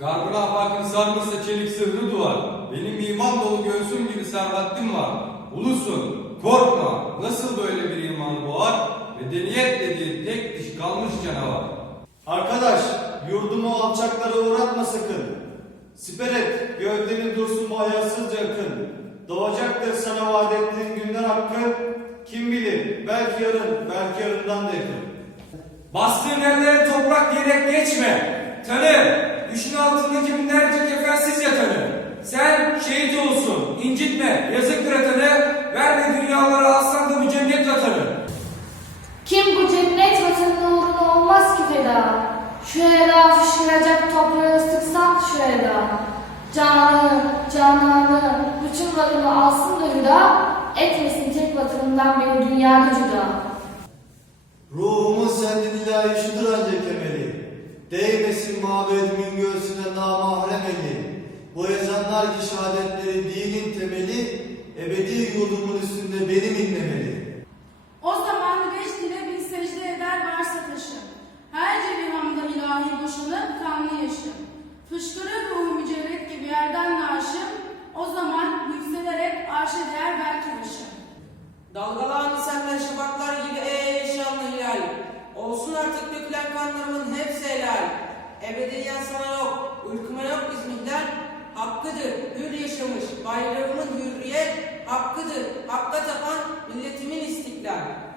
Garbına afakın sarmışsa çelik sırrı duvar. Benim iman dolu göğsüm gibi servettim var. Ulusun, korkma. Nasıl böyle bir iman boğar? Medeniyet dediğin tek diş kalmış canavar. Arkadaş, yurdumu alçaklara uğratma sakın. Siper et, gövdenin dursun bu hayasızca akın. Doğacaktır sana vaat ettiğin günler hakkı. Kim bilir, belki yarın, belki yarından da yakın. Bastığın yerlere toprak diyerek geçme. Tanı, düşün altındaki binlerce kefensiz yatanı. Sen şehit olsun, incitme, yazıktır atanı. Verme dünyalara alsan da bu cennet vatanı. Kim bu cennet vatanına uğruna olmaz ki feda? Şu eda fışkıracak toprağı sıksan şu eda. Canı, cananı, bütün varını alsın da hüda, etmesin tek vatanından beni dünyada cüda. Ruhumun senden ilahi şudur ancak emeli. Değmesin mabedimin göğsüne namahrem eli. Bu ezanlar ki şehadetleri dinin temeli, ebedi yurdumun üstünde benim inlemeli. O zaman beş dile bin secde eder varsa taşım. Her cevihamda ilahi boşanıp kanlı yaşım. Fışkırır ruhu mücerret gibi yerden naşım. O zaman yükselerek arşa değer belki başım. Dalgalan Olsun artık dökülen kanlarımın hepsi helal. Ebediyen sana yok, uykuma yok İzmir'den. Hakkıdır, hür yaşamış, bayrağımın hürriyet. Hakkıdır, hakka tapan milletimin istiklal.